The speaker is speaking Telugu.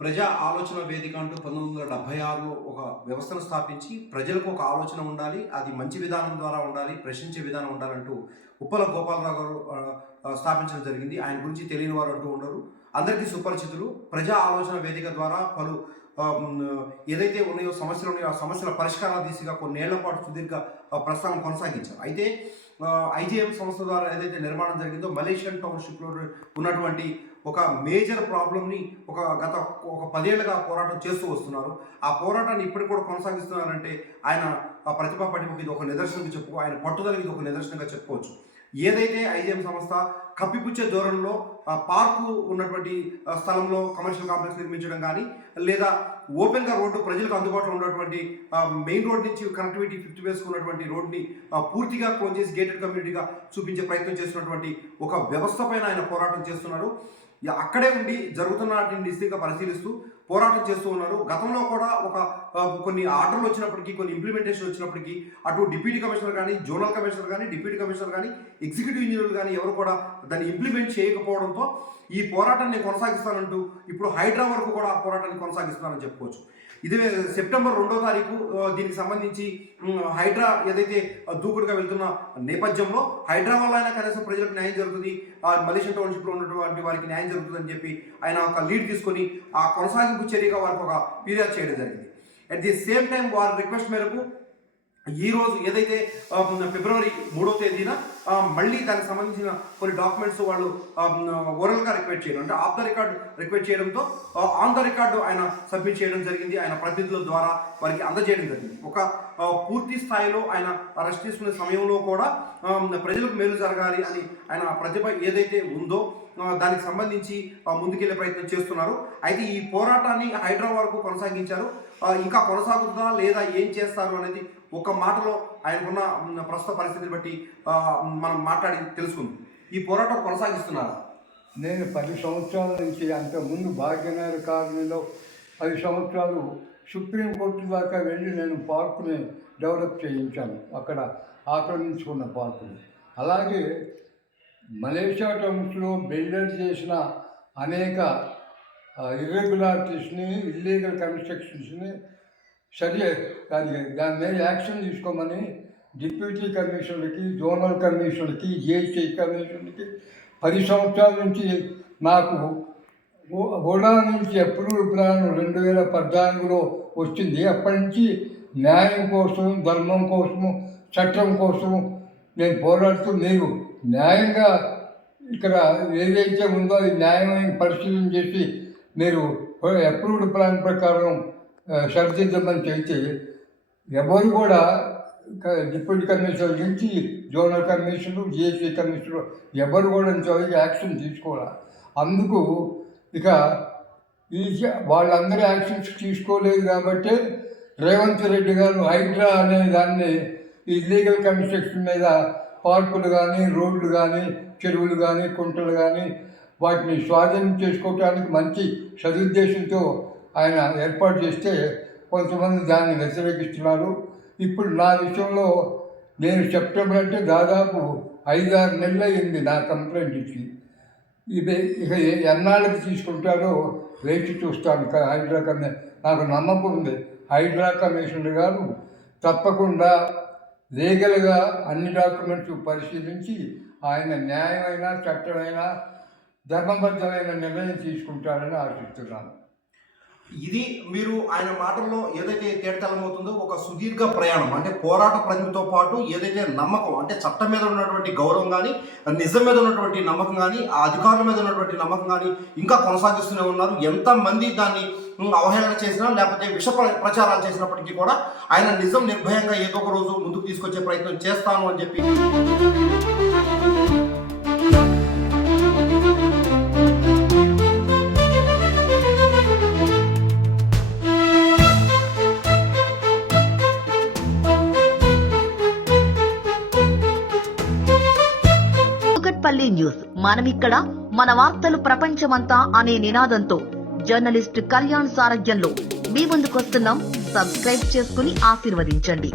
ప్రజా ఆలోచన వేదిక అంటూ 1976లో ఒక వ్యవస్థను స్థాపించి ప్రజలకు ఒక ఆలోచన ఉండాలి, అది మంచి విధానం ద్వారా ఉండాలి, ప్రశ్నించే విధానం ఉండాలంటూ ఉప్పల గోపాలరావు గారు స్థాపించడం జరిగింది. ఆయన గురించి తెలియని వారు అంటూ ఉండరు, అందరికీ సుపరిచితులు. ప్రజా ఆలోచన వేదిక ద్వారా పలు ఏదైతే ఉన్నాయో సమస్యలు ఉన్నాయో ఆ సమస్యల పరిష్కారాల దిశగా కొన్నేళ్ల పాటు సుదీర్ఘ ప్రస్థానం కొనసాగించారు. అయితే ఐజీఎం సంస్థ ద్వారా ఏదైతే నిర్మాణం జరిగిందో మలేషియన్ టౌన్షిప్లో ఉన్నటువంటి ఒక మేజర్ ప్రాబ్లమ్ని గత 10 ఏళ్ళుగా పోరాటం చేస్తూ వస్తున్నారు. ఆ పోరాటాన్ని ఇప్పటికి కూడా కొనసాగిస్తున్నారంటే ఆయన ప్రతిభా పటిమకి ఇది ఒక నిదర్శనంగా చెప్పుకో, ఆయన పట్టుదలకి ఇది ఒక నిదర్శనంగా చెప్పుకోవచ్చు. ఏదైతే ఐజీఎం సంస్థ కప్పిపుచ్చే ధోరణిలో పార్కు ఉన్నటువంటి స్థలంలో కమర్షియల్ కాంప్లెక్స్ నిర్మించడం కానీ, లేదా ఓపెన్గా రోడ్డు ప్రజలకు అందుబాటులో ఉన్నటువంటి మెయిన్ రోడ్ నుంచి కనెక్టివిటీ 50 వేసుకున్నటువంటి రోడ్ని పూర్తిగా క్లోజ్ చేసి గేటెడ్ కమ్యూనిటీగా చూపించే ప్రయత్నం చేస్తున్నటువంటి ఒక వ్యవస్థ పైన ఆయన పోరాటం చేస్తున్నారు. అక్కడే ఉండి జరుగుతున్న వాటిని నిశ్చితంగా పరిశీలిస్తూ పోరాటం చేస్తూ ఉన్నారు. గతంలో కూడా కొన్ని ఆర్డర్లు వచ్చినప్పటికీ, కొన్ని ఇంప్లిమెంటేషన్ వచ్చినప్పటికీ అటు డిప్యూటీ కమిషనర్ కానీ, జోనల్ కమిషనర్ కానీ, డిప్యూటీ కమిషనర్ కానీ, ఎగ్జిక్యూటివ్ ఇంజనీర్లు కానీ ఎవరు కూడా దాన్ని ఇంప్లిమెంట్ చేయకపోవడంతో ఈ పోరాటాన్ని కొనసాగిస్తానంటూ ఇప్పుడు హైడ్రా వరకు కూడా ఆ పోరాటాన్ని కొనసాగిస్తున్నారని చెప్పుకోవచ్చు. ఇదే సెప్టెంబర్ 2వ తారీఖు దీనికి సంబంధించి హైడ్రా ఏదైతే దూకుడుగా వెళ్తున్న నేపథ్యంలో హైడ్రా వల్ల అయినా కనీసం ప్రజలకు న్యాయం జరుగుతుంది, మలేషియన్ టౌన్షిప్లో ఉన్నటువంటి వారికి న్యాయం జరుగుతుందని చెప్పి ఆయన ఒక లీడ్ తీసుకొని ఆ కొనసాగింపు చర్యగా వారికి ఒక ఫిర్యాదు చేయడం జరిగింది. అట్ ది సేమ్ టైం వారి రిక్వెస్ట్ మేరకు ఈరోజు ఏదైతే ఫిబ్రవరి 3వ తేదీన మళ్ళీ దానికి సంబంధించిన కొన్ని డాక్యుమెంట్స్ వాళ్ళు ఓరల్గా రిక్వెస్ట్ చేయడం, అంటే ఆఫ్ ద రికార్డ్ రిక్వెస్ట్ చేయడంతో ఆన్ ద రికార్డు ఆయన సబ్మిట్ చేయడం జరిగింది. ఆయన ప్రతినిధుల ద్వారా వారికి అందజేయడం జరిగింది. ఒక పూర్తి స్థాయిలో ఆయన అరెస్ట్ తీసుకునే సమయంలో కూడా ప్రజలకు మేలు జరగాలి అని ఆయన ప్రతిభ ఏదైతే ఉందో దానికి సంబంధించి ముందుకెళ్లే ప్రయత్నం చేస్తున్నారు. అయితే ఈ పోరాటాన్ని హైడ్రా వరకు కొనసాగించారు. ఇంకా కొనసాగుతుందా లేదా ఏం చేస్తారు అనేది ఒక మాటలో ఆయనకున్న ప్రస్తుత పరిస్థితిని బట్టి మనం మాట్లాడి తెలుసుకుందాం. ఈ పోరాటం కొనసాగిస్తున్నారా? నేను 10 సంవత్సరాల నుంచి, అంతకుముందు భాగ్యనగర్ కాలనీలో 10 సంవత్సరాలు సుప్రీంకోర్టు దాకా వెళ్ళి నేను పార్కుని డెవలప్ చేయించాను, అక్కడ ఆక్రమించుకున్న పార్కుని. అలాగే మలేషియా టౌన్స్లో బిల్డర్ చేసిన అనేక ఇర్రెగ్యులారిటీస్ని, ఇల్లీగల్ కన్స్ట్రక్షన్స్ని దాని మీద యాక్షన్ తీసుకోమని డిప్యూటీ కమిషనర్కి, జోనల్ కమిషనర్కి, జిఎస్టీ కమిషనర్కి 10 సంవత్సరాల నుంచి నాకు ఓడా నుంచి అప్రూవల్ ప్లాన్ 2014లో వచ్చింది. అప్పటి నుంచి న్యాయం కోసం, ధర్మం కోసము, చట్టం కోసం నేను పోరాడుతూ మీరు న్యాయంగా ఇక్కడ ఏదైతే ఉందో అది న్యాయమైన పరిశీలన చేసి మీరు అప్రూవ్డ్ ప్లాన్ ప్రకారం సరిదిద్దమని చెబితే ఎవరు కూడా డిప్యూటీ కమిషనర్ నుంచి జోనల్ కమిషనర్, జిఎస్టీ కమిషనర్ ఎవరు కూడా ఇంతవరకు యాక్షన్ తీసుకోవాలి. అందుకు ఇక వాళ్ళందరూ యాక్షన్స్ తీసుకోలేదు కాబట్టి రేవంత్ రెడ్డి గారు హైడ్రా అనే దాన్ని ఇల్లీగల్ కన్స్ట్రక్షన్ మీద పార్కులు కానీ, రోడ్లు కానీ, చెరువులు కానీ, కుంటలు కానీ వాటిని స్వాధీనం చేసుకోవటానికి మంచి సదుద్దేశంతో ఆయన ఏర్పాటు చేస్తే కొంతమంది దాన్ని వ్యతిరేకిస్తున్నారు. ఇప్పుడు నా విషయంలో నేను సెప్టెంబర్ అంటే దాదాపు 5-6 నెలలు అయింది నా కంప్లైంట్ ఇచ్చి. ఇక ఎన్నాళ్ళకి తీసుకుంటారో వేచి చూస్తాను. హైడ్రా నాకు నమ్మకం ఉంది, హైడ్రా కమిషనర్ గారు తప్పకుండా లీగల్గా అన్ని డాక్యుమెంట్స్ పరిశీలించి ఆయన న్యాయమైన, చట్టమైన, ధర్మబద్ధమైన నిర్ణయం తీసుకుంటారని ఆశిస్తున్నాను. ఇది మీరు ఆయన మాటల్లో ఏదైతే తేటతెల్లమవుతుందో ఒక సుదీర్ఘ ప్రయాణం, అంటే పోరాట ప్రతిమతో పాటు ఏదైతే నమ్మకం, అంటే చట్టం మీద ఉన్నటువంటి గౌరవం కానీ, నిజం మీద ఉన్నటువంటి నమ్మకం కానీ, ఆ అధికారుల మీద ఉన్నటువంటి నమ్మకం కానీ ఇంకా కొనసాగిస్తూనే ఉన్నారు. ఎంతమంది దాన్ని అవహేళన చేసినా లేకపోతే విష ప్రచారాలు చేసినప్పటికీ కూడా ఆయన నిజం నిర్భయంగా ఏదో ఒక రోజు ముందుకు తీసుకొచ్చే ప్రయత్నం చేస్తాను అని చెప్పి పల్లి న్యూస్, మనమిక్కడ మన వార్తలు ప్రపంచమంతా అనే నినాదంతో జర్నలిస్ట్ కళ్యాణ్ సారథ్యంలో మీ ముందుకొస్తున్నాం. సబ్స్క్రైబ్ చేసుకుని ఆశీర్వదించండి.